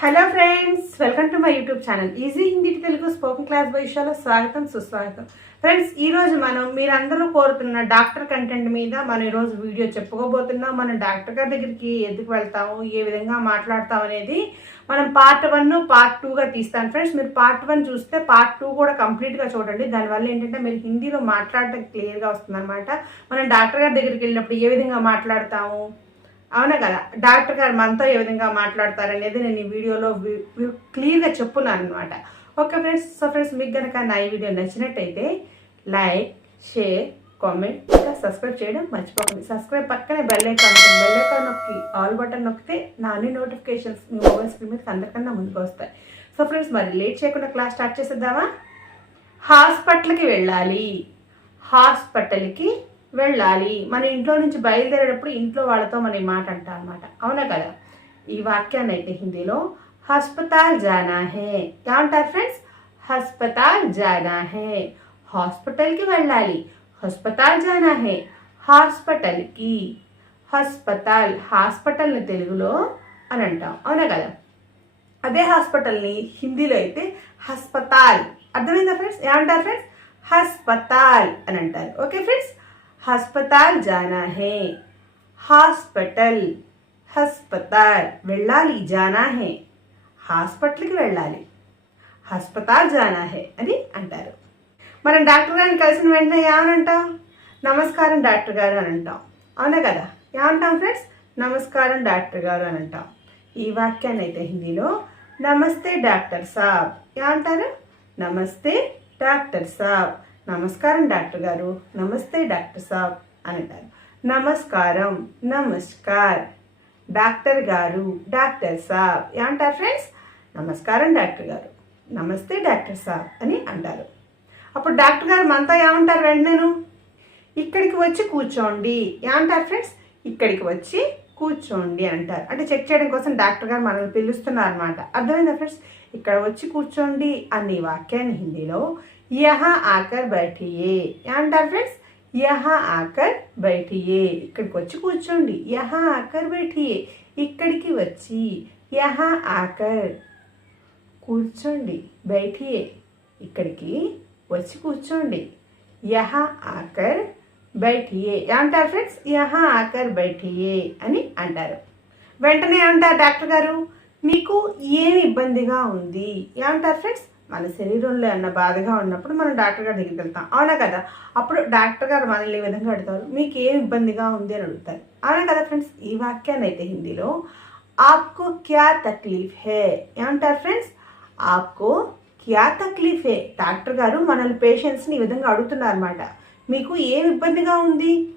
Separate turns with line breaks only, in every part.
Hello friends welcome to my YouTube channel. Easy Hindi Telugu spoken class భవిష్యాలో స్వాగతం సుస్వాగతం. Friends ఈరోజు మనం మీరందరూ కోరుతున్న డాక్టర్ కంటెంట్ మీద మనం ఈరోజు వీడియో చెప్పుకోబోతున్నాం. మనం డాక్టర్ గారి దగ్గరికి ఎందుకు వెళ్తాము ఏ విధంగా మాట్లాడతాం అనేది మనం పార్ట్ వన్ పార్ట్ టూగా తీస్తాను. ఫ్రెండ్స్ మీరు పార్ట్ వన్ చూస్తే పార్ట్ టూ కూడా కంప్లీట్గా చూడండి. దానివల్ల ఏంటంటే మీరు హిందీలో మాట్లాడటం క్లియర్గా వస్తుంది అనమాట మనం డాక్టర్ గారి దగ్గరికి వెళ్ళినప్పుడు ఏ విధంగా మాట్లాడతాము అవునా కదా? డాక్టర్ గారు మనతో ఏ విధంగా మాట్లాడతారనేది నేను ఈ వీడియోలో క్లియర్గా చెప్పున్నాను అనమాట ఓకే ఫ్రెండ్స్ సో ఫ్రెండ్స్ మీకు కనుక నా ఈ వీడియో నచ్చినట్టయితే లైక్ షేర్ కామెంట్ ఇంకా సబ్స్క్రైబ్ చేయడం మర్చిపోకండి. సబ్స్క్రైబ్ పక్కనే బెల్ ఐకాన్ బెల్ ఐకాన్ నొక్కి ఆల్ బటన్ నొక్కితే నా అన్ని నోటిఫికేషన్స్ మీ మొబైల్ స్క్రీన్ మీద అందరికన్నా ముందుకు వస్తాయి. సో ఫ్రెండ్స్ మరి లేట్ చేయకుండా క్లాస్ స్టార్ట్ చేసేద్దామా? హాస్పిటల్కి వెళ్ళాలి. హాస్పిటల్కి వెళ్ళాలి. మన ఇంట్లో నుంచి బయలుదేరేటప్పుడు ఇంట్లో వాళ్ళతో మన మాట అంట అనమాట అవునా కదా? ఈ వాక్యాన్ని అయితే హిందీలో హస్పతాల్ జానా హే ఏమంటారు ఫ్రెండ్స్? హస్పతాల్ జానా హే హాస్పిటల్కి వెళ్ళాలి. హస్పతాల్ జానా హే హాస్పిటల్కి. హస్పతాల్ హాస్పిటల్ని తెలుగులో అని అంటాం. అవునా కదా? అదే హాస్పిటల్ని హిందీలో అయితే హస్పతాల్ అర్థమైందా ఫ్రెండ్స్? ఏమంటారు ఫ్రెండ్స్? హస్పతాల్ అని అంటారు. Okay friends? హస్పతాల్ జానా హే హాస్పిటల్ హస్పతాల్ వెళ్ళాలి జానా హే హాస్పిటల్కి వెళ్ళాలి. హస్పతాల్ జానా హే అని అంటారు. మనం డాక్టర్ గారిని కలిసిన వెంటనే ఏమనంటాం? నమస్కారం డాక్టర్ గారు అని అంటాం. అవునా కదా? ఏమంటాం ఫ్రెండ్స్? నమస్కారం డాక్టర్ గారు అని అంటాం. ఈ వాక్యాన్ని అయితే హిందీలో నమస్తే డాక్టర్ సాబ్. ఏమంటారు? నమస్తే డాక్టర్ సాబ్. నమస్కారం డాక్టర్ గారు. నమస్తే డాక్టర్ సాబ్ అంటారు నమస్కారం నమస్కార్. డాక్టర్ గారు డాక్టర్ సాబ్. ఏమంటారు ఫ్రెండ్స్? నమస్కారం డాక్టర్ గారు. నమస్తే డాక్టర్ సాబ్ అని అంటారు. అప్పుడు డాక్టర్ గారు మనతో ఏమంటారు వెంటనేను? ఇక్కడికి వచ్చి కూర్చోండి. ఏమంటారు ఫ్రెండ్స్? ఇక్కడికి వచ్చి కూర్చోండి అంటారు. అంటే చెక్ చేయడం కోసం డాక్టర్ గారు మనల్ని పిలుస్తున్నారు అనమాట అర్థమైందా ఫ్రెండ్స్? ఇక్కడ వచ్చి కూర్చోండి అనే వాక్యాన్ని హిందీలో యహా ఆకర్ బయటియే ఏమంటారు ఫ్రెండ్స్ యహా ఆకర్ బయటియే ఇక్కడికి వచ్చి కూర్చోండి యహా ఆకర్ బయటియే ఇక్కడికి వచ్చి యహా ఆకర్ కూర్చోండి బయటియే ఇక్కడికి వచ్చి కూర్చోండి యహా ఆకర్ బయటియే ఏమంటారు ఫ్రెండ్స్ యహా ఆకర్ బయటియే అని అంటారు వెంటనే అంటారు డాక్టర్ గారు మీకు ఏమి ఇబ్బందిగా ఉంది ఏమంటారు ఫ్రెండ్స్ మన శరీరంలో ఏమన్నా బాధగా ఉన్నప్పుడు మనం డాక్టర్ గారి దగ్గరికి వెళ్తాం. అవునా కదా? అప్పుడు డాక్టర్ గారు మనల్ని ఈ విధంగా అడుగుతారు? మీకు ఏం ఇబ్బందిగా ఉంది? అని అడుగుతారు. అవునా కదా ఫ్రెండ్స్? ఈ వాక్యాన్ని అయితే హిందీలో ఆప్కో క్యా తక్లీఫ్ హే? ఏమంటారు ఫ్రెండ్స్? ఆప్కో క్యా తక్లీఫ్ హే? డాక్టర్ గారు మనల్ని పేషెంట్స్ని ఈ విధంగా అడుగుతున్నారు అనమాట మీకు ఏం ఇబ్బందిగా ఉంది?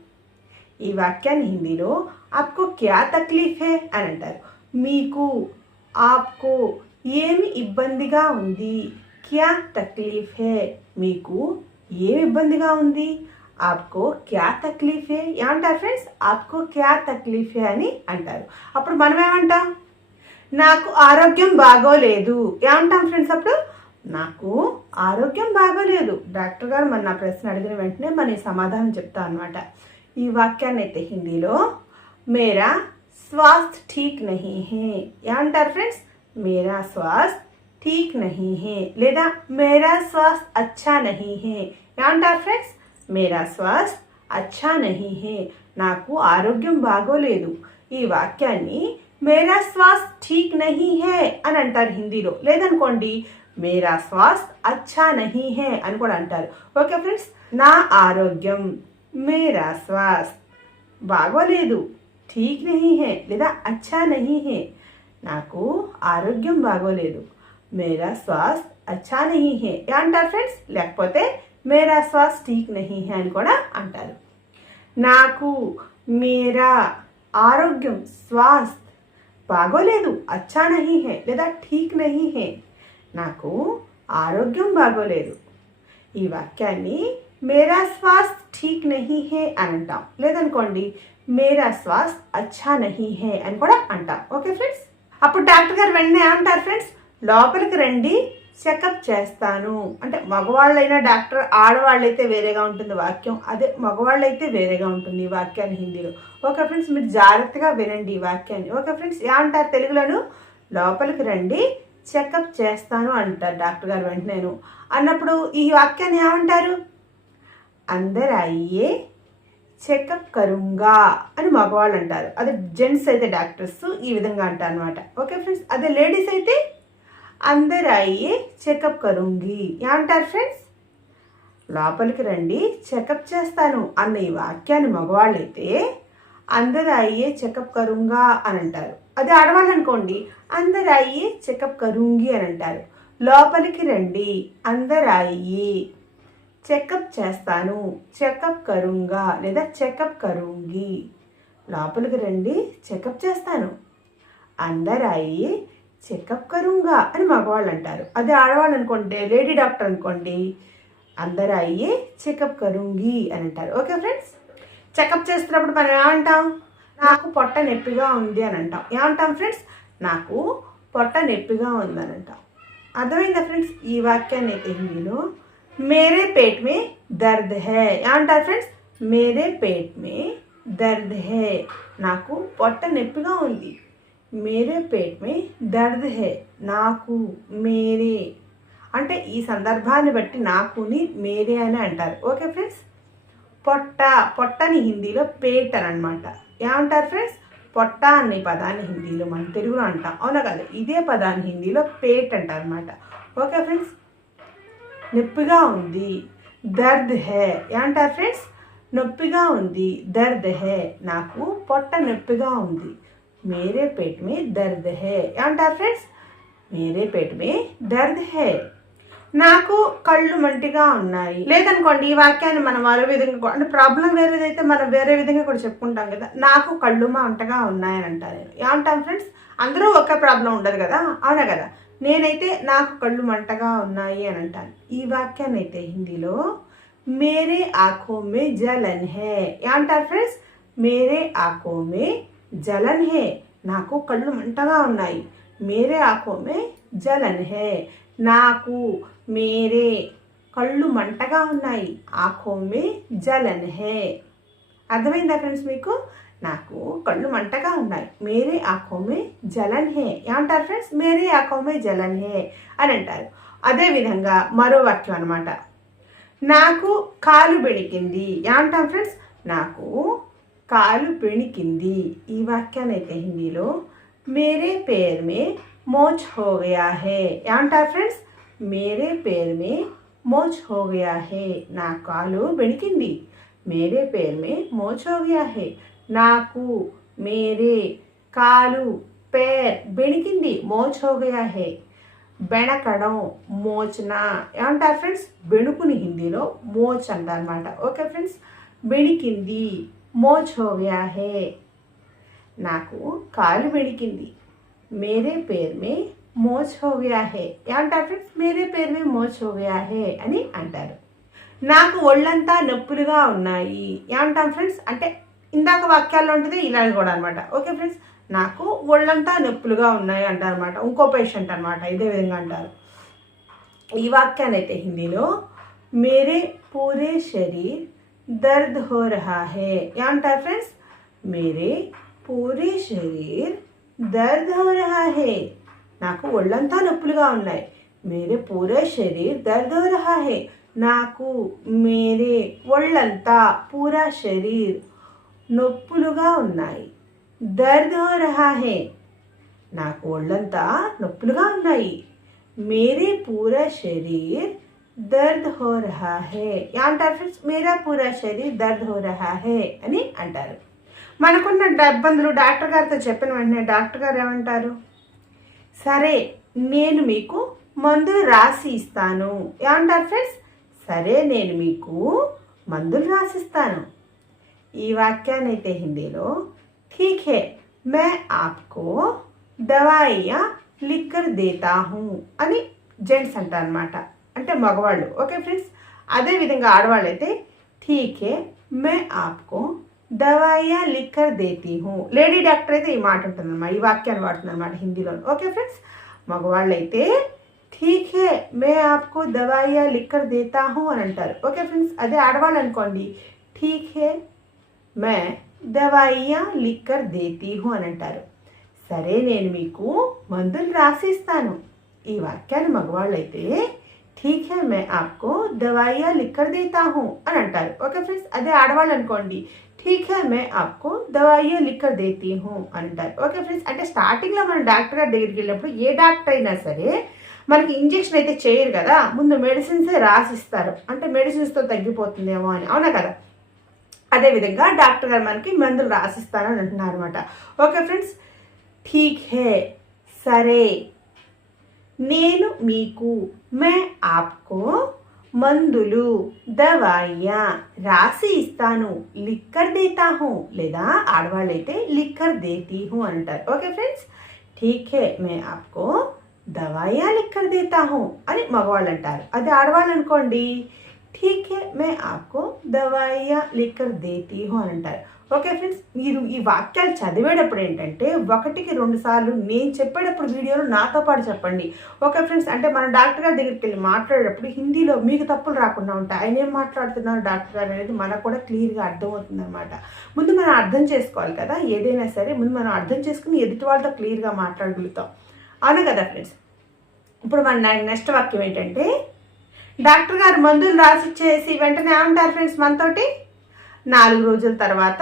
ఈ వాక్యాన్ని హిందీలో ఆప్కో క్యా తక్లీఫ్ హే? అని అంటారు. మీకు ఆప్కో ఏమి ఇబ్బందిగా ఉంది? క్యా తక్లీఫ్ హే? మీకు ఏమి ఇబ్బందిగా ఉంది? ఆప్కో క్యా తక్లీఫ్ హే? ఏమంటారు ఫ్రెండ్స్ ఆప్కో క్యా తక్లీఫ్ హే అని అంటారు. అప్పుడు మనం ఏమంటాం? నాకు ఆరోగ్యం బాగోలేదు. ఏమంటాం ఫ్రెండ్స్ అప్పుడు? నాకు ఆరోగ్యం బాగోలేదు. డాక్టర్ గారు మన నా ప్రశ్న అడిగిన వెంటనే మన సమాధానం చెప్తా అనమాట ఈ వాక్యాన్ని అయితే హిందీలో మేరా స్వాస్థ్ ఠీక్ నహీ హే. ఏమంటారు ఫ్రెండ్స్ मेरा स्वास्थ्य ठीक नहीं है। లేదా मेरा स्वास्थ्य अच्छा नहीं है। ఏమంటారు ఫ్రెండ్స్ మేరా स्वास्थ्य అచ్చా నహీ హే నాకు ఆరోగ్యం బాగోలేదు ఈ వాక్యాన్ని మేరా శ్వాస్ ఠీక్ నహీ హే అని అంటారు హిందీలో లేదనుకోండి మేరా శ్వాస్ అచ్చా నహీ హే అని కూడా అంటారు ఓకే ఫ్రెండ్స్ నా ఆరోగ్యం మేరా శ్వాస్ బాగోలేదు ఠీక్ నహీ హే లేదా అచ్చా నహీ హే నాకు ఆరోగ్యం బాగోలేదు. మేరా శ్వాస్ అచ్చా నహీ హే అంటారు ఫ్రెండ్స్. లేకపోతే మేరా శ్వాస్ ఠీక్ నహీ హే అని కూడా అంటారు. నాకు మేరా ఆరోగ్యం శ్వాస్ బాగోలేదు అచ్చా నహీ హే లేదా ఠీక్ నహీ హే నాకు ఆరోగ్యం బాగోలేదు. ఈ వాక్యాన్ని మేరా శ్వాస్ ఠీక్ నహీ హే అని అంటాం. లేదనుకోండి మేరా శ్వాస్ అచ్చా నహీ హే అని కూడా అంటాం. Okay friends? అప్పుడు డాక్టర్ గారు వెంటనే ఏమంటారు ఫ్రెండ్స్? లోపలికి రండి చెకప్ చేస్తాను. అంటే మగవాళ్ళైనా డాక్టర్ ఆడవాళ్ళైతే వేరేగా ఉంటుంది వాక్యం. అదే మగవాళ్ళైతే వేరేగా ఉంటుంది ఈ వాక్యాన్ని హిందీలో. ఓకే ఫ్రెండ్స్ మీరు జాగ్రత్తగా వినండి ఈ వాక్యాన్ని. ఓకే ఫ్రెండ్స్ ఏమంటారు తెలుగులోను? లోపలికి రండి చెకప్ చేస్తాను అంటారు డాక్టర్ గారు వెంటనేను. అన్నప్పుడు ఈ వాక్యాన్ని ఏమంటారు? అందరు అయ్యే చెకప్ కరుంగా అని మగవాళ్ళు అంటారు. అదే జెంట్స్ అయితే డాక్టర్స్ ఈ విధంగా అంటారు అనమాట ఓకే ఫ్రెండ్స్ అదే లేడీస్ అయితే అందరు అయ్యి చెకప్ కరుంగి. ఏమంటారు ఫ్రెండ్స్ లోపలికి రండి చెకప్ చేస్తాను అన్న ఈ వాక్యాన్ని మగవాళ్ళైతే అందరు అయ్యే చెకప్ కరుంగా అని అంటారు. అదే ఆడవాళ్ళు అనుకోండి అందరు అయ్యే చెకప్ కరుంగి అని అంటారు. లోపలికి రండి అందరు అయ్యి చెకప్ చేస్తాను. చెకప్ కరుంగా లేదా చెకప్ కరుంగి. లోపలికి రండి చెకప్ చేస్తాను. అందరు అయ్యి చెకప్ కరుంగా అని మగవాళ్ళు అంటారు. అదే ఆడవాళ్ళు అనుకోండి లేడీ డాక్టర్ అనుకోండి అందరు అయ్యి చెకప్ కరుంగి అని అంటారు. Okay friends? చెకప్ చేస్తున్నప్పుడు మనం ఏమంటాం? నాకు పొట్ట నొప్పిగా ఉంది అని అంటాం. ఏమంటాం ఫ్రెండ్స్? నాకు పొట్ట నొప్పిగా ఉందని అంటాం. అర్థమైందా ఫ్రెండ్స్? ఈ వాక్యాన్ని అయితే హిందీలో మేరే పేట్ మే దర్ద్ హే ఏమంటారు ఫ్రెండ్స్ మేరే పేట్ మే దర్ద్ హే నాకు పొట్ట నొప్పిగా ఉంది మేరే పేట్ మే దర్ద్ హే నాకు మేరే అంటే ఈ సందర్భాన్ని బట్టి నాకుని మేరే అని అంటారు ఓకే ఫ్రెండ్స్ పొట్ట పొట్టని హిందీలో పేట్ అని అనమాట ఏమంటారు ఫ్రెండ్స్ పొట్ట అనే పదాన్ని హిందీలో మనం తెలుగులో అంటాం అవునా కదా ఇదే పదాన్ని హిందీలో పేట్ అంటారు అనమాట ఓకే ఫ్రెండ్స్ నొప్పిగా ఉంది. దర్ద్ హే. ఏమంటారు ఫ్రెండ్స్? నొప్పిగా ఉంది. దర్ద్ హే. నాకు పొట్ట నొప్పిగా ఉంది. మేరే పేట్ మే దర్ద్ హే. ఏమంటారు ఫ్రెండ్స్? మేరే పేట్ మే దర్ద్ హే. నాకు కళ్ళు మంటిగా ఉన్నాయి. లేదనుకోండి ఈ వాక్యాన్ని మనం మరో విధంగా అంటే ప్రాబ్లం వేరేదైతే మనం వేరే విధంగా కూడా చెప్పుకుంటాం కదా. నాకు కళ్ళు మంటగా ఉన్నాయని అంటారు. నేను ఏమంటాం ఫ్రెండ్స్? అందరూ ఒకే ప్రాబ్లం ఉండదు కదా? అవునా కదా? నేనైతే నాకు కళ్ళు మంటగా ఉన్నాయి అని అంటాను. ఈ వాక్యాన్ని అయితే హిందీలో మేరే ఆఖో మే జలన్ హే ఏమంటారు ఫ్రెండ్స్ మేరే ఆఖో మే జలన్ హే నాకు కళ్ళు మంటగా ఉన్నాయి. మేరే ఆఖో మే జలన్ హే నాకు మేరే కళ్ళు మంటగా ఉన్నాయి. ఆఖో మే జలన్ హే అర్థమైందా ఫ్రెండ్స్ మీకు? నాకు కళ్ళు మంటగా ఉన్నాయి. మేరే ఆఖో మే జలన్ హే. ఏమంటారు ఫ్రెండ్స్ మేరే ఆఖోమే జలన్ హే అని అంటారు. అదేవిధంగా మరో వాక్యం అనమాట నాకు కాలు బెణికింది. ఏమంటాం ఫ్రెండ్స్ నాకు కాలు బెణికింది. ఈ వాక్యాన్ని అయితే హిందీలో మేరే పేరు మే మోచ్ హోగయా హే. ఏమంటారు ఫ్రెండ్స్ మేరే పేరు మే మోచ్ హోగయా హే. నా కాలు బెణికింది. మేరే పేరు మే మోచ్ హోగయా హే. నాకు మేరే కాలు పేర్ బెణికింది మోచోగయా హే. బెణకడం మోచన ఏమంటారు ఫ్రెండ్స్? బెణుకుని హిందీలో మోచ్ అంటారనమాట. Okay friends? బెణికింది మోచ్ హే. నాకు కాలు బెణికింది మేరే పేరు మే మోచ్ హోగయా హే. ఏమంటారు ఫ్రెండ్స్? మేరే పేరు మే మోచ్ హోగయా హే అని అంటారు. నాకు ఒళ్ళంతా నొప్పులుగా ఉన్నాయి. ఏమంటాం ఫ్రెండ్స్? అంటే ఇందాక వాక్యాల్లో ఉంటుంది ఇలాంటి కూడా అనమాట ఓకే ఫ్రెండ్స్ నాకు ఒళ్ళంతా నొప్పులుగా ఉన్నాయి అంటారనమాట ఇంకో పేషెంట్ అనమాట ఇదే విధంగా అంటారు. ఈ వాక్యాన్ని అయితే హిందీలో మేరే పూరే శరీర్ దర్ద్ హో రహా హే. ఏమంటారు ఫ్రెండ్స్ మేరే పూరే శరీర్ దర్ద్ హో రహా హే. నాకు ఒళ్ళంతా నొప్పులుగా ఉన్నాయి. మేరే పూరే శరీర్ దర్ద్ హో రహా హే. నాకు మేరే ఒళ్ళంతా పూరా శరీర్ నొప్పులుగా ఉన్నాయి. దర్ద్ హో. రహా హే నాకు ఒళ్ళంతా నొప్పులుగా ఉన్నాయి. మేరే పూరా శరీర్ దర్ద్ హో. రహా హే అంటారు ఫ్రెండ్స్ మేరా పూరా శరీర్ దర్ద్ హో రహా హే అని అంటారు. మనకున్న ఇబ్బందులు డాక్టర్ గారితో చెప్పిన వెంటనే డాక్టర్ గారు ఏమంటారు? సరే నేను మీకు మందులు రాసి ఇస్తాను. ఏమంటారు ఫ్రెండ్స్ సరే నేను మీకు మందులు రాసిస్తాను. ఈ వాక్యాన్ని అయితే హిందీలో ఠీక్ హే మే ఆప్కో దవాయియా లిక్కర్ దేతా హూ అని జెంట్స్ అంటారు అనమాట అంటే మగవాళ్ళు. Okay friends? అదేవిధంగా ఆడవాళ్ళు అయితే ఠీక్ హే మే ఆప్కో దవాయియా లిక్కర్ దేతీ హూ లేడీ డాక్టర్ అయితే ఈ మాట ఉంటుందన్నమాట. ఈ వాక్యాన్ని వాడుతుందన్నమాట హిందీలో. Okay friends? మగవాళ్ళు అయితే ఠీక్ హే మే ఆప్కో దవాయియా లిక్కర్ దేతా హూ అని అంటారు. Okay friends? అదే ఆడవాళ్ళు అనుకోండి ఠీక్ హే మే దవాయియా లిక్కర్ దేతీహు అని అంటారు. సరే నేను మీకు మందులు రాసిస్తాను. ఈ వాక్యాన్ని మగవాళ్ళైతే ఠీక్ హే మే ఆప్కో దవాయియా లిక్కర్ దేతాహు అని అంటారు. ఓకే ఫ్రెండ్స్ అదే ఆడవాళ్ళు అనుకోండి. ఠీక్ హే మే ఆప్కో దవాయియా లిక్కర్ దేతీ హూ అని అంటారు. ఓకే ఫ్రెండ్స్ అంటే స్టార్టింగ్లో మనం డాక్టర్ గారి దగ్గరికి వెళ్ళినప్పుడు ఏ డాక్టర్ అయినా సరే మనకి ఇంజెక్షన్ అయితే చేయరు కదా. ముందు మెడిసిన్సే రాసిస్తారు. అంటే మెడిసిన్స్తో తగ్గిపోతుందేమో అని. అవునా కదా? అదేవిధంగా డాక్టర్ గారు మనకి మందులు రాసిస్తారని అంటున్నారు అనమాట ఓకే ఫ్రెండ్స్ ఠీక్ హే సరే. నేను మీకు మే ఆప్కో మందులు దవాయ్యా రాసి ఇస్తాను. లిక్కర్ దేతా హూ లేదా ఆడవాళ్ళైతే లిక్కర్ దేతీ హూ అంటారు. ఓకే ఫ్రెండ్స్ ఠీక్ హే మే ఆప్కో దవాయా లిక్కర్ దేతా హూ అని మగవాళ్ళు అంటారు. అది ఆడవాళ్ళు అనుకోండి. ठीक है మే आपको దవాయా లిక్కర్ దేతీ హూ అని అంటారు ఓకే ఫ్రెండ్స్ మీరు ఈ వాక్యాలు చదివేటప్పుడు ఏంటంటే ఒకటికి రెండు సార్లు నేను చెప్పేటప్పుడు వీడియోలో నాతో పాటు చెప్పండి. ఓకే ఫ్రెండ్స్ అంటే మన డాక్టర్ గారి దగ్గరికి వెళ్ళి మాట్లాడేటప్పుడు హిందీలో మీకు తప్పులు రాకుండా ఉంటాయి. ఆయన ఏం మాట్లాడుతున్నారు డాక్టర్ గారు అనేది మనకు కూడా క్లియర్గా అర్థమవుతుంది అనమాట ముందు మనం అర్థం చేసుకోవాలి కదా ఏదైనా సరే ముందు మనం అర్థం చేసుకుని ఎదుటి వాళ్ళతో క్లియర్గా మాట్లాడగలుగుతాం. అవును కదా ఫ్రెండ్స్ ఇప్పుడు మన నెక్స్ట్ వాక్యం ఏంటంటే డాక్టర్ గారు మందులు రాసిచ్చేసి వెంటనే ఏమంటారు ఫ్రెండ్స్ మనతోటి? నాలుగు రోజుల తర్వాత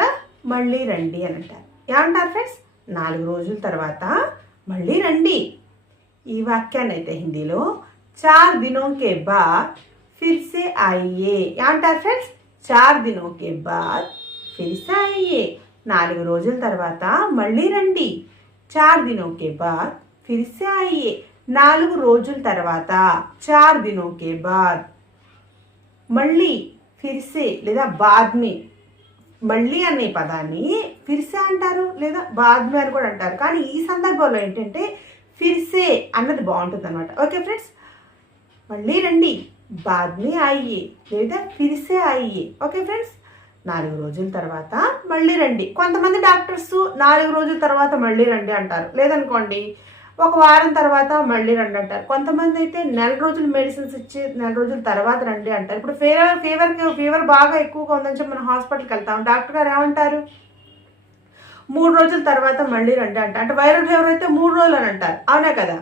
మళ్ళీ రండి అని అంటారు. ఏమంటారు ఫ్రెండ్స్? నాలుగు రోజుల తర్వాత మళ్ళీ రండి. ఈ వాక్యాన్ని అయితే హిందీలో చార్ దినోకే బాద్ ఫిర్సే ఏమంటారు ఫ్రెండ్స్? చార్ దినోకే బాద్ ఫిర్ సే నాలుగు రోజుల తర్వాత మళ్ళీ రండి. చార్ దినోకే బాద్ ఫిర్ నాలుగు రోజుల తర్వాత చార్ దినోకే బాద్. మళ్ళీ ఫిర్సే లేదా బాద్మే. మళ్ళీ అనే పదాన్ని ఫిర్సే అంటారు లేదా బాద్మే అని కూడా అంటారు. కానీ ఈ సందర్భంలో ఏంటంటే ఫిర్సే అన్నది బాగుంటుంది అనమాట ఓకే ఫ్రెండ్స్? మళ్ళీ రండి. బాద్మే అయ్యే లేదా ఫిర్సే అయ్యే ఓకే ఫ్రెండ్స్? నాలుగు రోజుల తర్వాత మళ్ళీ రండి. కొంతమంది డాక్టర్స్ నాలుగు రోజుల తర్వాత మళ్ళీ రండి అంటారు. లేదనుకోండి ఒక వారం తర్వాత మళ్ళీ రండి అంటారు. కొంతమంది అయితే నెల రోజులు మెడిసిన్స్ ఇచ్చి నెల రోజుల తర్వాత రండి అంటారు. ఇప్పుడు ఫీవర్ ఫీవర్కి ఫీవర్ బాగా ఎక్కువగా ఉందని చెప్పి మనం హాస్పిటల్కి వెళ్తాం. డాక్టర్ గారు ఏమంటారు? మూడు రోజుల తర్వాత మళ్ళీ రండి అంటారు అంటే వైరల్ ఫీవర్ అయితే మూడు రోజులు అని అంటారు. అవునా కదా?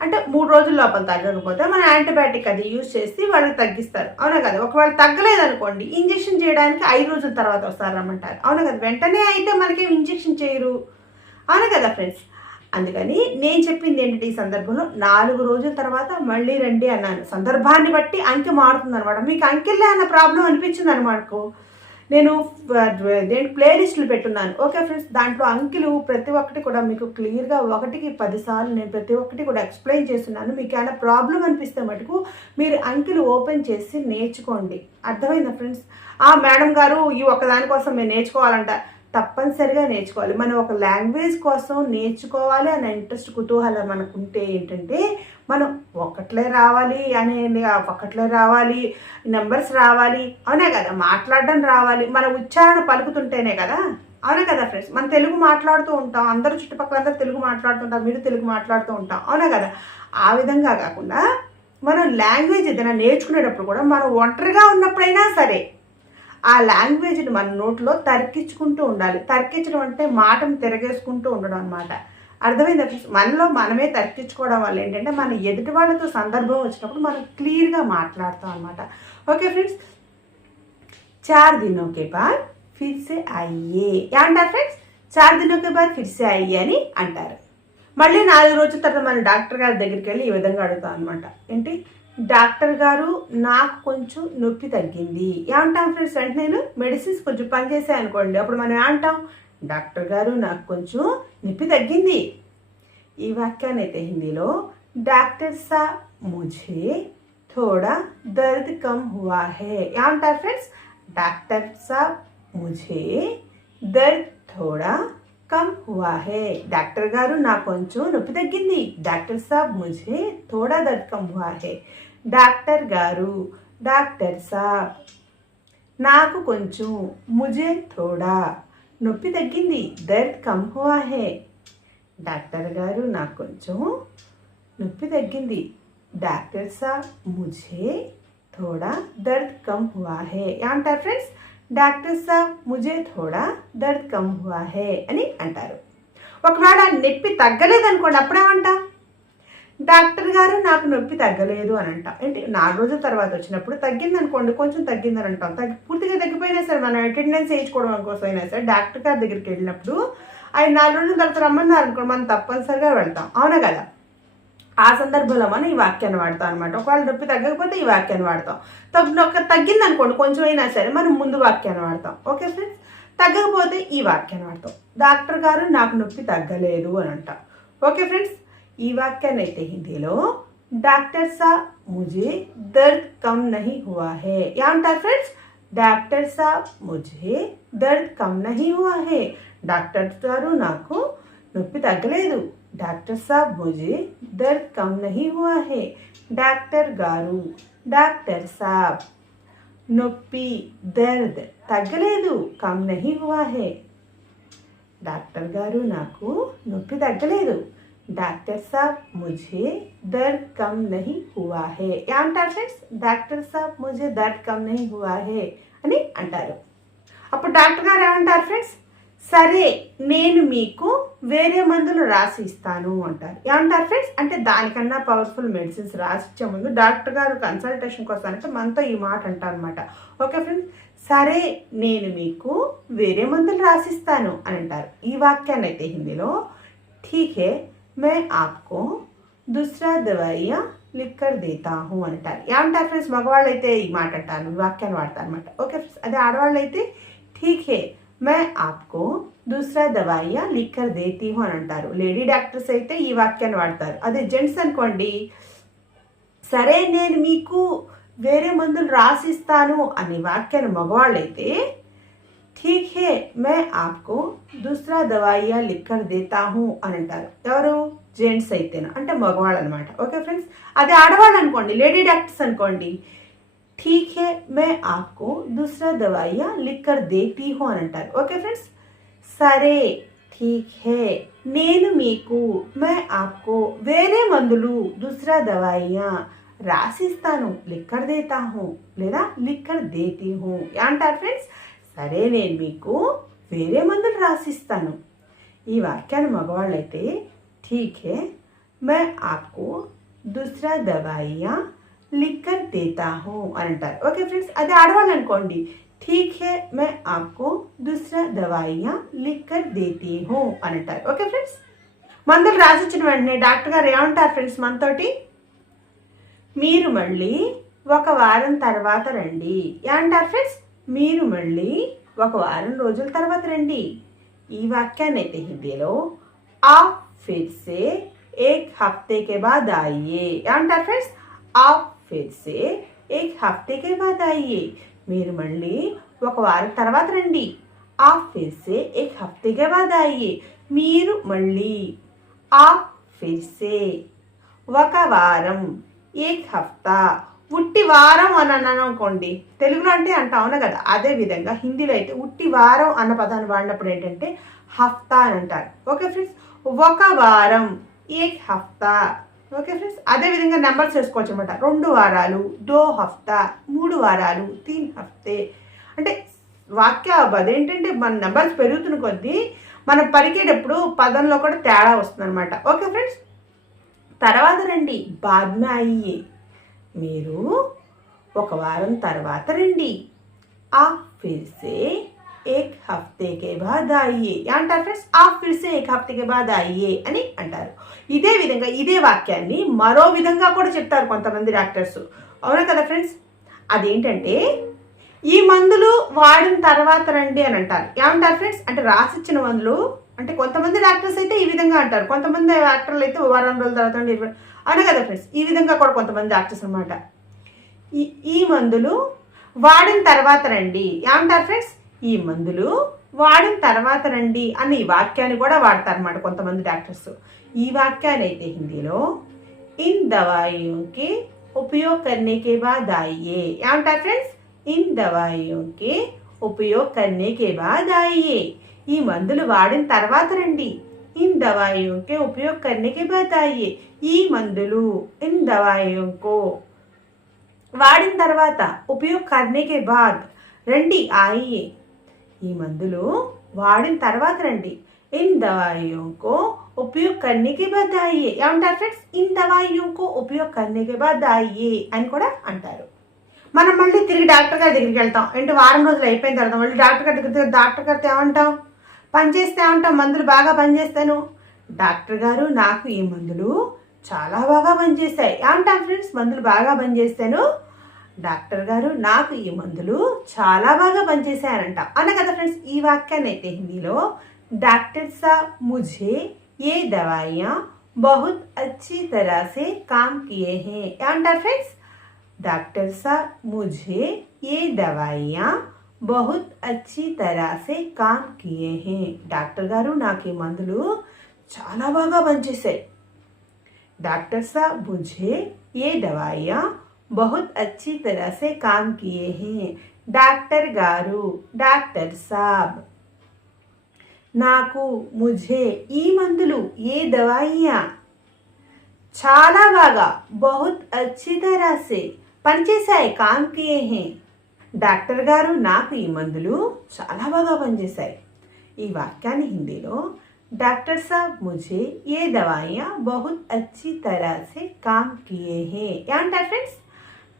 అంటే మూడు రోజుల లోపల తగ్గకపోతే మనం యాంటీబయాటిక్ అది యూజ్ చేసి వాళ్ళకి తగ్గిస్తారు. అవునా కదా? ఒకవేళ తగ్గలేదు అనుకోండి ఇంజెక్షన్ చేయడానికి ఐదు రోజుల తర్వాత వస్తారమ్మంటారు అవునా కదా? వెంటనే అయితే మనకేం ఇంజెక్షన్ చేయరు. అవునా కదా ఫ్రెండ్స్ అందుకని నేను చెప్పింది ఏంటంటే ఈ సందర్భంలో నాలుగు రోజుల తర్వాత మళ్ళీ రండి అన్నాను. సందర్భాన్ని బట్టి అంకె మారుతుంది అనమాట మీకు అంకెళ్ళే అన్న ప్రాబ్లం అనిపించింది అనమాటకు నేను దేని ప్లేలిస్టులు పెట్టున్నాను. ఓకే ఫ్రెండ్స్ దాంట్లో అంకెలు ప్రతి ఒక్కటి కూడా మీకు క్లియర్గా ఒకటికి పదిసార్లు నేను ప్రతి ఒక్కటి కూడా ఎక్స్ప్లెయిన్ చేస్తున్నాను. మీకు ఏమైనా ప్రాబ్లం అనిపిస్తే మటుకు మీరు అంకెలు ఓపెన్ చేసి నేర్చుకోండి. అర్థమైందా ఫ్రెండ్స్? ఆ మేడం గారు ఈ ఒక్కదానికోసం మేము నేర్చుకోవాలంట. తప్పనిసరిగా నేర్చుకోవాలి. మనం ఒక లాంగ్వేజ్ కోసం నేర్చుకోవాలి అనే ఇంట్రెస్ట్ కుతూహలం మనకు ఉంటే ఏంటంటే మనం ఒకట్లే రావాలి అనే ఒకట్లే రావాలి నెంబర్స్ రావాలి అవునే కదా? మాట్లాడడం రావాలి. మన ఉచ్చారణ పలుకుతుంటేనే కదా? అవునా కదా ఫ్రెండ్స్? మనం తెలుగు మాట్లాడుతూ ఉంటాం. అందరూ చుట్టుపక్కల అందరూ తెలుగు మాట్లాడుతుంటాం మీరు తెలుగు మాట్లాడుతూ ఉంటాం. అవునా కదా? ఆ విధంగా కాకుండా మనం లాంగ్వేజ్ ఏదైనా నేర్చుకునేటప్పుడు కూడా మనం ఒంటరిగా ఉన్నప్పుడైనా సరే ఆ లాంగ్వేజ్ని మన నోట్లో తర్కించుకుంటూ ఉండాలి. తర్కించడం అంటే మాటను తిరగేసుకుంటూ ఉండడం అనమాట అర్థమైంది మనలో మనమే తర్కించుకోవడం వల్ల ఏంటంటే మన ఎదుటి వాళ్ళతో సందర్భం వచ్చినప్పుడు మనం క్లియర్గా మాట్లాడతాం అనమాట ఓకే ఫ్రెండ్స్? చార్ దినోకే బాద్ ఫిర్సే అయ్యే ఏమంటారు ఫ్రెండ్స్? చార్ దినోకే బాద్ ఫిర్సే అయ్యే అని అంటారు. మళ్ళీ నాలుగు రోజుల తర్వాత మన డాక్టర్ గారి దగ్గరికి వెళ్ళి ఈ విధంగా అడుగుతాం అనమాట ఏంటి? డాక్టర్ గారు నాకు కొంచెం నొప్పి తగ్గింది. ఏమంటాం ఫ్రెండ్స్? అంటే నేను మెడిసిన్స్ కొంచెం పనిచేసాయి అనుకోండి అప్పుడు మనం ఏమంటాం? డాక్టర్ గారు నాకు కొంచెం నొప్పి తగ్గింది. ఈ వాక్యాన్ని అయితే హిందీలో డాక్టర్ సా ముజే థోడా దర్ద్ కమ్ హువా హే. ఏమంటారు ఫ్రెండ్స్? డాక్టర్ సా ముజే దర్ద్ థోడా కమ్ హువా హే. డాక్టర్ గారు నాకు కొంచెం నొప్పి తగ్గింది. డాక్టర్ సాబ్ ముజే థోడా దర్ద్ కమ్ హువా హే. డాక్టర్ గారు డాక్టర్ సాబ్. నాకు కొంచెం ముజే థోడా. నొప్పి తగ్గింది దర్ద్ కమ్ హువా హే. డాక్టర్ గారు నాకు కొంచెం నొప్పి తగ్గింది. డాక్టర్ సాబ్ ముజే థోడా దర్ద్ కమ్ హువా హే. అంటారు ఫ్రెండ్స్? డాక్టర్ సాబ్ ముజే థోడా దర్ద్ కమ్ హువా హే అని అంటారు. ఒకవేళ నొప్పి తగ్గలేదనుకోండి అప్పుడేమంటా డాక్టర్ గారు నాకు నొప్పి తగ్గలేదు అని అంటాం. ఏంటి? నాలుగు రోజుల తర్వాత వచ్చినప్పుడు తగ్గింది అనుకోండి కొంచెం తగ్గిందని అంటాం. తగ్గి పూర్తిగా తగ్గిపోయినా సరే మనం అటెండెన్స్ వేయించుకోవడం కోసం అయినా సరే డాక్టర్ గారి దగ్గరికి వెళ్ళినప్పుడు ఆయన నాలుగు రోజుల తర్వాత రమ్మన్నారు అనుకోండి మనం తప్పనిసరిగా వెళ్తాం. అవునా కదా? ఆ సందర్భంలో మనం ఈ వాక్యాన్ని వాడతాం అనమాట ఒకవేళ నొప్పి తగ్గకపోతే ఈ వాక్యాన్ని వాడతాం. తగ్గిన ఒక తగ్గింది అనుకోండి కొంచెం అయినా సరే మనం ముందు వాక్యాన్ని వాడతాం. Okay friends? తగ్గకపోతే ఈ వాక్యాన్ని వాడతాం. డాక్టర్ గారు నాకు నొప్పి తగ్గలేదు అని అంటాం. Okay friends? ఈ వాక్యాన్నైతే హిందీలో డాక్టర్ సా ముజే దర్ద్ కమ్ నహీ హువా హే ఏమంటారు ఫ్రెండ్స్ డాక్టర్ సాబ్ ముజే దర్ద్ కమ్ నహీ హువా హే డాక్టర్ గారు నాకు నొప్పి తగ్గలేదు డాక్టర్ సాబ్ ముజే దర్ద్ కమ్ నహీ హువా హే డాక్టర్ గారు డాక్టర్ సాబ్ నొప్పి దర్ద్ తగ్గలేదు కమ్ నహీ హువా హే డాక్టర్ గారు నాకు నొప్పి తగ్గలేదు డాక్టర్ సాబ్ ముझे దర్ద్ కమ్ నహీ హువా హే ఏమంటారు ఫ్రెండ్స్ డాక్టర్ సాబ్ ముజే దర్ద్ కమ్ నహీ హువా హే అని అంటారు అప్పుడు డాక్టర్ గారు ఏమంటారు ఫ్రెండ్స్ సరే నేను మీకు వేరే మందులు రాసి ఇస్తాను అంటారు ఏమంటారు ఫ్రెండ్స్ అంటే దానికన్నా పవర్ఫుల్ మెడిసిన్స్ రాసి ఇచ్చే ముందు డాక్టర్ గారు కన్సల్టేషన్ కోసం అంటే మనతో ఈ మాట అంటారు అనమాట ఓకే ఫ్రెండ్స్ సరే నేను మీకు వేరే మందులు రాసిస్తాను అని అంటారు ఈ వాక్యాన్ని అయితే హిందీలో ఠీక్ మే ఆప్కో దుసరా దవాయియా లిక్కర్ దేతా హూ అంటారు ఏమంటారు ఫ్రెండ్స్ మగవాళ్ళు అయితే ఈ మాట అంటారు వాక్యాన్ని వాడతారు అనమాట ఓకే ఫ్రెండ్స్ అదే ఆడవాళ్ళు అయితే ఠీక్ హే మే ఆప్కో దూసరా దవాయియా లిక్కర్ దేతీ హూ అని అంటారు లేడీ డాక్టర్స్ అయితే ఈ వాక్యాన్ని వాడతారు అదే జెంట్స్ అనుకోండి సరే నేను మీకు వేరే మందులు రాసిస్తాను అనే వాక్యాన్ని మగవాళ్ళైతే ठीक है मैं ఆప్కో దూసరా దవాయియా లిక్కర్ దేతా హూ అని అంటారు. ఎవరు? జెంట్స్ అయితేనా అంటే మగవాళ్ళు అనమాట ఓకే ఫ్రెండ్స్? అదే ఆడవాళ్ళు అనుకోండి లేడీ డాక్టర్స్ అనుకోండి. ఠీక్ హే మే ఆప్కో దూసరా దవాయియా లిక్కర్ దేతీ హూ అని అంటారు. Okay friends? సరే ఠీక్ హే నేను మీకు మే ఆప్కో వేరే మందులు దూసరా దవాయియా రాసిస్తాను లిక్కర్ దేతా హూ లేదా లిక్కర్ దేతీ హూ. అంటారు ఫ్రెండ్స్? సరే నేను మీకు వేరే మందులు రాసిస్తాను. ఈ వాక్యాన్ని మగవాళ్ళైతే ఠీక్ హే మే ఆప్కో దూసరా దవాయియా లిక్కర్ దేతా హూ అని అంటారు. ఓకే ఫ్రెండ్స్ అదే ఆడవాళ్ళు అనుకోండి ఠీక్ హే మే ఆప్కో దూసరా దవాయియా లిక్కర్ దేతీ హూ అని అంటారు. ఓకే ఫ్రెండ్స్ మందులు రాసిచ్చిన వెంటనే డాక్టర్ గారు ఏమంటారు ఫ్రెండ్స్ మనతోటి? మీరు మళ్ళీ ఒక వారం తర్వాత రండి. ఏమంటారు ఫ్రెండ్స్? మీరు మళ్ళీ ఒక వారం రోజుల తర్వాత రండి. ఈ వాక్యాన్ని అయితే హిందీలో ఆ ఫిర్సే ఏక్ హఫ్తేకే బాద్ ఆయియే అంటారు ఫ్రెండ్స్ ఆ ఫిర్సే ఏక్ హఫ్తేకే బాద్ ఆయియే మీరు మళ్ళీ ఒక వారం తర్వాత రండి. ఆ ఫిర్సే ఏక్ హఫ్తేకే బాద్ ఆయియే మీరు మళ్ళీ ఆ ఫిర్సే ఒక వారం ఏక్ హఫ్తా ఉట్టి వారం అని అన్నాను అనుకోండి తెలుగులో అంటే అంట అవును కదా? అదే విధంగా హిందీలో అయితే ఉట్టి వారం అన్న పదాన్ని వాడినప్పుడు ఏంటంటే హఫ్తా అని అంటారు. Okay friends? ఒక వారం ఏక్ హఫ్తా. Okay friends? అదే విధంగా నెంబర్స్ వేసుకోవచ్చు అనమాట రెండు వారాలు దో హఫ్తా మూడు వారాలు తీన్ హఫ్తే. అంటే వాక్య అదేంటంటే మన నెంబర్స్ పెరుగుతున్న కొద్దీ మనం పరికేటప్పుడు పదంలో కూడా తేడా వస్తుంది అనమాట ఓకే ఫ్రెండ్స్? తర్వాత రండి. బాద్మే మీరు ఒక వారం తర్వాత రండి. ఆ ఫిర్సే ఏక్ హఫ్తేకే బాద్ ఆయియే అంటారు ఫ్రెండ్స్ ఆ ఫిర్సే ఏక్ హఫ్తేకే బాద్ ఆయియే అని అంటారు. ఇదే విధంగా ఇదే వాక్యాన్ని మరో విధంగా కూడా చెప్తారు కొంతమంది డాక్టర్స్. అవునా కదా ఫ్రెండ్స్ అదేంటంటే ఈ మందులు వాడిన తర్వాత రండి అని అంటారు. ఏమంటారు ఫ్రెండ్స్ అంటే రాసిచ్చిన మందులు అంటే కొంతమంది డాక్టర్స్ అయితే ఈ విధంగా అంటారు. కొంతమంది యాక్టర్లు అయితే వారం రోజుల తర్వాత అనే కదా ఫ్రెండ్స్ ఈ విధంగా కూడా కొంతమంది డాక్టర్స్ అనమాట ఈ ఈ మందులు వాడిన తర్వాత రండి. ఏమంటారు ఫ్రెండ్స్ ఈ మందులు వాడిన తర్వాత రండి అని ఈ వాక్యాన్ని కూడా వాడతారు అనమాట కొంతమంది డాక్టర్స్ ఈ వాక్యాన్ని అయితే హిందీలో ఇన్ దవాయికి ఉపయోగ కర్నేకే బాద్ ఆయ్యే ఏమంటారు ఫ్రెండ్స్ ఇన్ దవాయికి ఉపయోగ కర్నేకే బాద్ ఆయ్యే ఈ మందులు వాడిన తర్వాత రండి. ఇన్ दवाइयों ఉపయోగ उपयोग करने ఈ మందులు ఇన్ దవాయియోంకో వాడిన తర్వాత ఉపయోగ కర్నికే బాద్ రండి ఆయే. ఈ మందులు వాడిన తర్వాత రండి. ఇన్ దవాయియోంకో ఉపయోగ కర్నేకే బాద్ ఏమంటారు ఫ్రెండ్స్ ఇన్ దవాయియోంకో ఉపయోగ కర్నేకే బాద్ అని కూడా అంటారు. మనం మళ్ళీ తిరిగి డాక్టర్ గారి దగ్గరికి వెళ్తాం. రెండు వారం రోజులు అయిపోయిన తర్వాత మళ్ళీ డాక్టర్ గారి దగ్గర డాక్టర్ గారితో ఏమంటాం పనిచేస్తే ఉంటాం మందులు బాగా పనిచేస్తాను. డాక్టర్ గారు నాకు ఈ మందులు చాలా బాగా పనిచేస్తాయి అంటాం ఫ్రెండ్స్? మందులు బాగా పనిచేస్తాను. డాక్టర్ గారు నాకు ఈ మందులు చాలా బాగా పనిచేశాయంట. అన్న కదా ఫ్రెండ్స్ ఈ వాక్యాన్ని అయితే హిందీలో డాక్టర్ సాబ్ ముజే ఏ దవాయియా? బహుత్ అచ్చి తరాసే కామ్ కియే హే. ఏమంటారు ఫ్రెండ్స్? డాక్టర్ సాబ్ ముజే ఏ దవాయియా? बहुत अच्छी तरह से काम किए हैं। डाक्टर गारू ना के मंदलु चाला बागा बंजे से। डाक्टर सा मुझे ये दवाइयाँ बहुत अच्छी तरह से काम किए हैं। डाक्टर गारू, डाक्टर साहब नाकू मुझे ये मंदलु ये दवाइयाँ। चाला बागा बहुत अच्छी तरह से पंचे काम किए हैं। डाक्टर गारूल चला पनचेसाई वाक्या हिंदी डाक्टर साहब मुझे ये दवाइयाँ बहुत अच्छी तरह से काम किए हैं फ्रेंड्स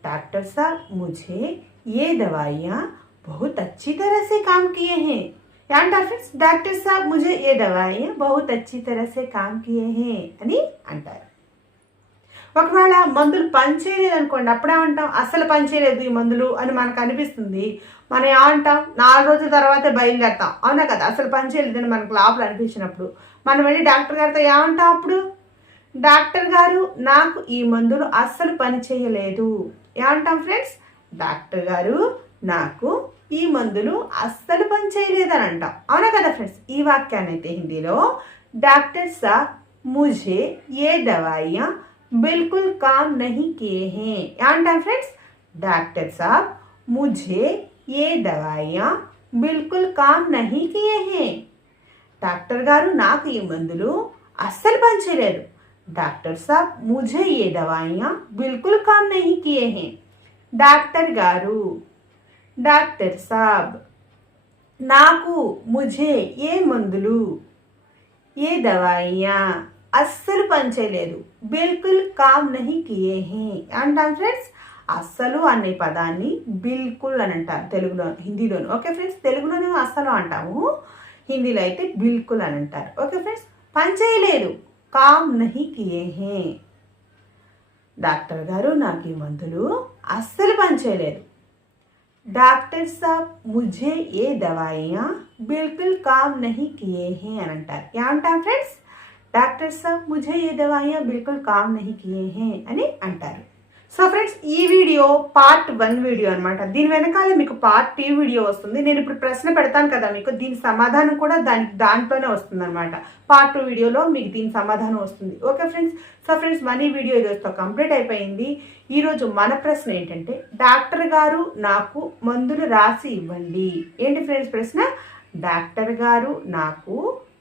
डॉक्टर साहब मुझे ये दवाइयाँ बहुत अच्छी तरह से काम किए हैं फ्रेंड्स डॉक्टर साहब मुझे ये दवाइयाँ बहुत अच्छी तरह से काम किए हैं अंटर ఒకవేళ మందులు పనిచేయలేదు అనుకోండి అప్పుడేమంటాం? అస్సలు పనిచేయలేదు ఈ మందులు అని మనకు అనిపిస్తుంది. మనం ఏమంటాం? నాలుగు రోజుల తర్వాతే బయలుదేరతాం. అవునా కదా? అసలు పనిచేయలేదని మనకు లోపల అనిపించినప్పుడు. మనం వెళ్ళి డాక్టర్ గారితో ఏమంటాం అప్పుడు? డాక్టర్ గారు నాకు ఈ మందులు అస్సలు పని చేయలేదు ఏమంటాం ఫ్రెండ్స్? డాక్టర్ గారు నాకు ఈ మందులు అస్సలు పని చేయలేదని అంటాం. అవునా కదా ఫ్రెండ్స్? ఈ వాక్యాన్ని అయితే హిందీలో డాక్టర్ సాబ్ ముజే ఏ దవాయియా बिल्कुल काम नहीं किए हैं। एंड फ्रेंड्स डॉक्टर साहब, मुझे ये दवाइयाँ बिल्कुल काम नहीं किए हैं। डॉक्टर गारू ना मंदू असल पंचे डॉक्टर साहब, मुझे ये दवाइयाँ बिल्कुल काम नहीं किए हैं। डॉक्टर गारू डॉक्टर साहब, नाकू, मुझे ये मंदलू ये दवाइयाँ असल पंचे బిల్కుల్ కామ్ నహి కియే హే అంటాం ఫ్రెండ్స్ అస్సలు అనే పదాన్ని బిల్కుల్ అని అంటారు తెలుగులో హిందీలోను. ఓకే ఫ్రెండ్స్ తెలుగులోనే అస్సలు అంటాము. హిందీలో అయితే బిల్కుల్ అని అంటారు. ఓకే ఫ్రెండ్స్ పని చేయలేదు. కామ్ నహి కియే హే డాక్టర్ గారు నాకు ఈ మందులు అస్సలు పనిచేయలేదు డాక్టర్ సాబ్ ముజే ఏ దవాయియా బిల్కుల్ కామ్ నహి కియే హే అని అంటారు. ఏమంటాం ఫ్రెండ్స్ డాక్టర్ సాబ్ ముజే ఏ దవాయియా బిల్కుల్ కామ్ నహి కియే హే అని అంటారు సో ఫ్రెండ్స్ ఈ వీడియో పార్ట్ వన్ వీడియో అనమాట దీని వెనకాల మీకు పార్ట్ టూ వీడియో వస్తుంది నేను ఇప్పుడు ప్రశ్న పెడతాను కదా మీకు దీని సమాధానం కూడా దాని దాంట్లోనే వస్తుంది అనమాట పార్ట్ టూ వీడియోలో మీకు దీని సమాధానం వస్తుంది ఓకే ఫ్రెండ్స్ సో ఫ్రెండ్స్ మనీ వీడియో ఈరోజుతో కంప్లీట్ అయిపోయింది। ఈరోజు మన ప్రశ్న ఏంటంటే డాక్టర్ గారు నాకు మందులు రాసి ఇవ్వండి. ఏంటి ఫ్రెండ్స్ ప్రశ్న? డాక్టర్ గారు నాకు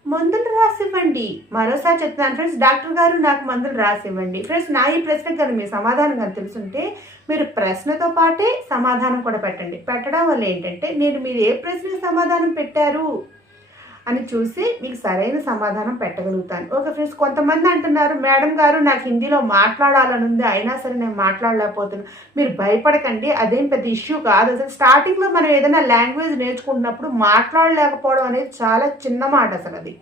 మందులు రాసివ్వండి. మరోసారి చెప్తున్నాను ఫ్రెండ్స్ డాక్టర్ గారు నాకు మందులు రాసివ్వండి. ఫ్రెండ్స్ నా ఈ ప్రశ్నకు కనుక మీ సమాధానం కనుక తెలుసుంటే మీరు ప్రశ్నతో పాటే సమాధానం కూడా పెట్టండి. పెట్టడం వల్ల ఏంటంటే నేను మీరు ఏ ప్రశ్నకు సమాధానం పెట్టారు? అని చూసి మీకు సరైన సమాధానం పెట్టగలుగుతాను. ఓకే ఫ్రెండ్స్ కొంతమంది అంటున్నారు మేడం గారు నాకు హిందీలో మాట్లాడాలని ఉంది అయినా సరే నేను మాట్లాడలేకపోతున్నాను మీరు భయపడకండి అదేం పెద్ద ఇష్యూ కాదు. అసలు స్టార్టింగ్లో మనం ఏదైనా లాంగ్వేజ్ నేర్చుకుంటున్నప్పుడు మాట్లాడలేకపోవడం అనేది చాలా చిన్న మాట అసలు అది.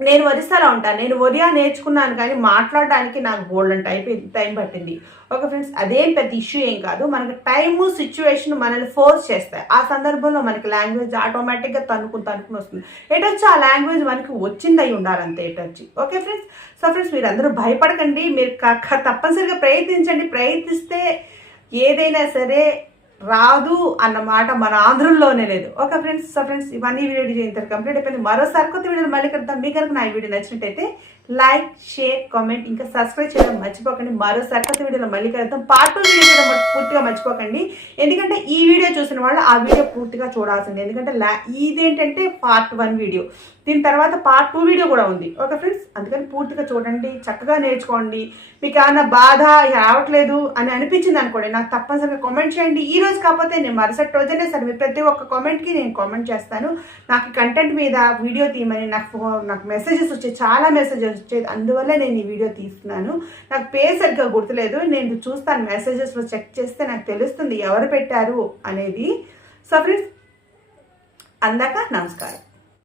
నేను ఒరిస్సాలో ఉంటాను నేను ఒరియా నేర్చుకున్నాను కానీ మాట్లాడడానికి నాకు గోల్డెన్ టైం టైం పట్టింది. ఓకే ఫ్రెండ్స్ అదేం పెద్ద ఇష్యూ ఏం కాదు. మనకి టైము సిచ్యువేషన్ మనల్ని ఫోర్స్ చేస్తాయి. ఆ సందర్భంలో మనకి లాంగ్వేజ్ ఆటోమేటిక్గా తనుకుని తనుకుని వస్తుంది. ఎటొచ్చి ఆ లాంగ్వేజ్ మనకి వచ్చింది అయి ఉండాలంతే ఎటొచ్చి ఓకే ఫ్రెండ్స్ సో ఫ్రెండ్స్ మీరు అందరూ భయపడకండి. మీరు క- తప్పనిసరిగా ప్రయత్నించండి. ప్రయత్నిస్తే ఏదైనా సరే రాదు అన్నమాట మన ఆంధ్రంలోనే లేదు. ఓకే ఫ్రెండ్స్ సో ఫ్రెండ్స్ ఇవన్నీ వీడియో ఇంత కంప్లీట్ అయిపోయింది. మరోసారి కొత్త వీడియోలు మళ్ళీ కడతాం మీకు కనుక నా ఈ వీడియో నచ్చినట్టయితే లైక్ షేర్ కామెంట్ ఇంకా సబ్స్క్రైబ్ చేయడం మర్చిపోకండి. మరో కొత్త వీడియోలో మళ్ళీ కలుద్దాం. పార్ట్ టూ వీడియో కూడా పూర్తిగా మర్చిపోకండి. ఎందుకంటే ఈ వీడియో చూసిన వాళ్ళు ఆ వీడియో పూర్తిగా చూడాల్సింది. ఎందుకంటే ఇదేంటంటే పార్ట్ వన్ వీడియో. దీని తర్వాత పార్ట్ టూ వీడియో కూడా ఉంది. Okay friends? అందుకని పూర్తిగా చూడండి. చక్కగా నేర్చుకోండి. మీకు ఏమైనా బాధ రావట్లేదు అని అనిపించింది అనుకోండి నాకు తప్పనిసరిగా కామెంట్ చేయండి. ఈ రోజు కాకపోతే నేను మరుసటి రోజనే సరే మీ ప్రతి ఒక్క కామెంట్కి నేను కామెంట్ చేస్తాను. నాకు కంటెంట్ మీద వీడియో తీయమని నాకు నాకు మెసేజెస్ వచ్చాయి చాలా మెసేజెస్ వచ్చేది అందువల్ల నేను ఈ వీడియో తీస్తున్నాను. నాకు పేరు సరిగ్గా గుర్తులేదు. నేను చూస్తాను మెసేజెస్లో చెక్ చేస్తే నాకు తెలుస్తుంది ఎవరు పెట్టారు అనేది. సో ఫ్రెండ్స్ అందాక నమస్కారం.